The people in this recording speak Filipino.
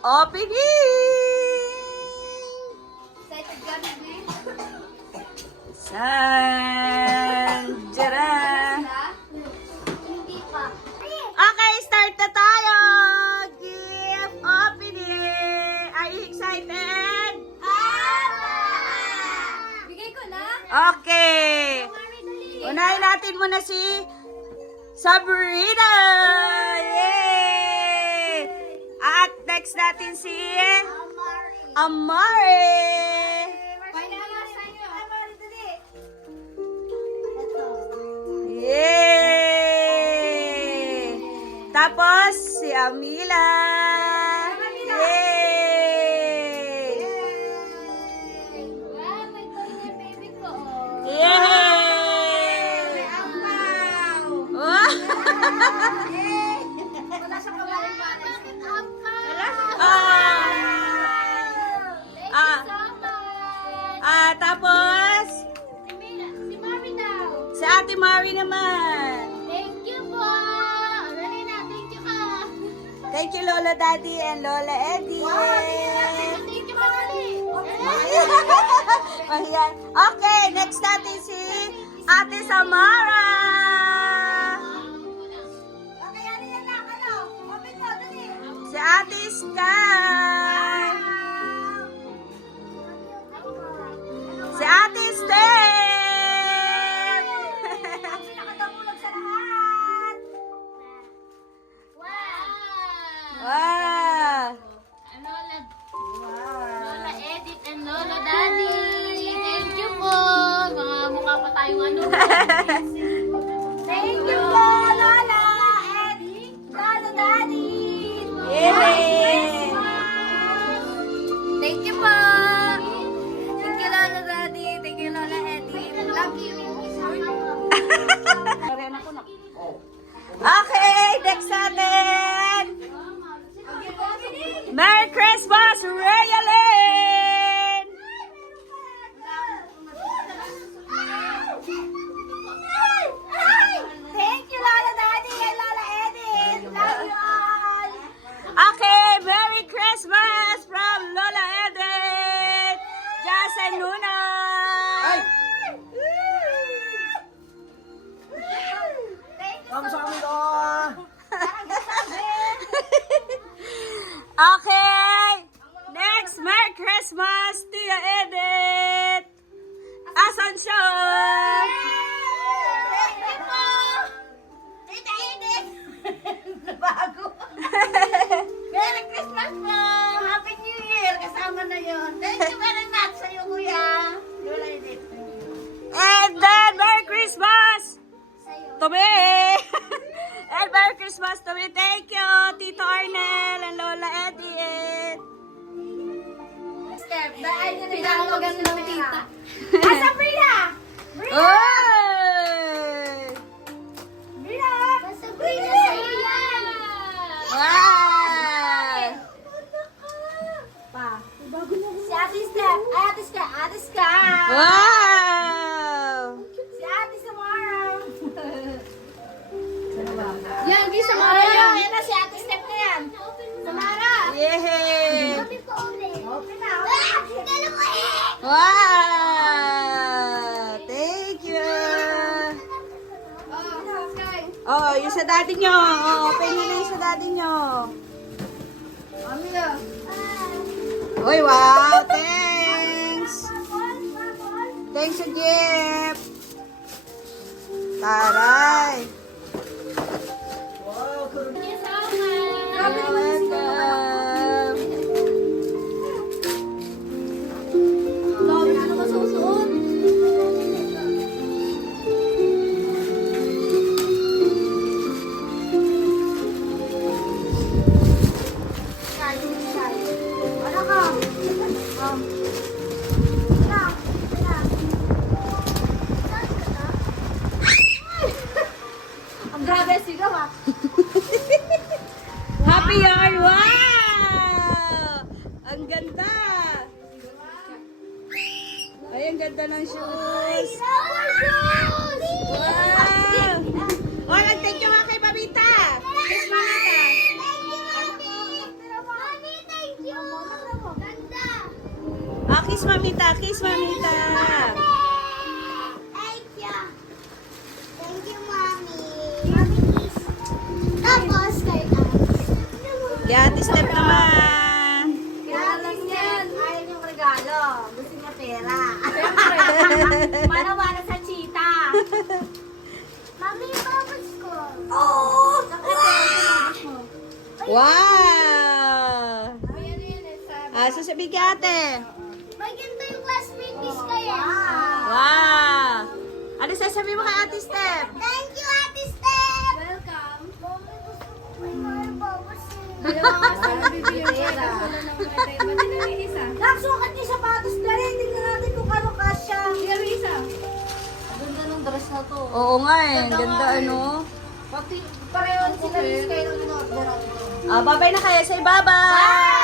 opening! Excited ka na, babe? Tcharan! Hindi pa. Okay, start na tayo! Gift opening! Are you excited? Bigay ko na. Okay! Unahin natin muna si Sabrina! Yay! At next natin si Amare! Yay! Tapos si Amila! Yay! Wow, may toy na baby ko. Yay! Wow! Wala siyang kawalan pa. Bakit ampaw? Tapos Si Mami daw. si Ate Mari naman. Thank you po. Dali na, thank you ka. Thank you Lola Daddy and Lola Eddie. Thank you, Mami. Ayan. Okay, next natin si Ate Samara. Okay, ano yan lang? Ano? Open mo, dali. Si Ate Sky. Si Ate Steph. Pinakatapulog sa lahat. Wow. Wow. Lola Edith and Lola Daddy. Thank you po. Mga mukha pa tayong ano. Thank you po, Lola Edith, Lola Daddy. Yay! Thank you po. Thank you, Lola Daddy. Thank you, Lola Edith. Love you. Okay, next natin. Merry Christmas, Rayalyn! Thank you, Lola Daddy and Lola Edith. Love you all. Okay, Merry Christmas from Lola Edith, Jazz and Luna. Okay, next Merry Christmas, Tia Edith, Asuncion. Thank you po. Tita Edith. Bago. Merry Christmas po. Happy New Year. Kasama na yon. Thank you very much sa iyo, Kuya. Lola Edith. And then Merry Christmas Sa iyo. to me. And Merry Christmas to me. Thank you, Tito Arnel and Lola Edith. Step. Dahil na pinakamagan ng tita. Asa Frida? Oy! Frida. Asa Frida sa iyan. Wow! Pa. Si Ate Step. Ay, Ate Ska. Ate Ska. Wow! Si Ate Samara. Yan, di Samara. Ayan na si Ate Step na yan. Samara. Yay! Open na. Wow! Thank you! Okay. Oh, yung sa daddy nyo. Oh, open nyo na yung sa daddy nyo. Amila. Uy, wow! Thanks! Thanks sa gift! Taray! You're welcome! Ano ka susuot? Ano ka? Ang grabe sigaw ah. Happy yarn! Wow! Ang ganda! Ay, ang ganda ng shoes! Wow! Oh, nag-thank you nga kay Babita! Kiss mo natin! Kiss mamita, kiss mamita. Thank you. Thank you, Mommy. Mommy, kiss. Tapos, kay Si Ate Steph naman. Gratis yan. Ayaw niyong regalo. Gusto niya pera. Mana-mana sa cheetah. Mami, babas ko. Oo! Wow! Sasabihin kay ate. May ganito yung classmate miss kaya. Wow! Ano sasabihin mo kay Ate Steph? Thank you, Ate Steph! Welcome. Mami, gusto ko may mga babas Naksukat niya sapatos na rin. Tingnan natin kung kano kasya. Ganda ng dress na to. Oo nga eh. Ganda ano. Pati pareho sila miss kayo ng in-order. Bye-bye na kayo. Say bye-bye!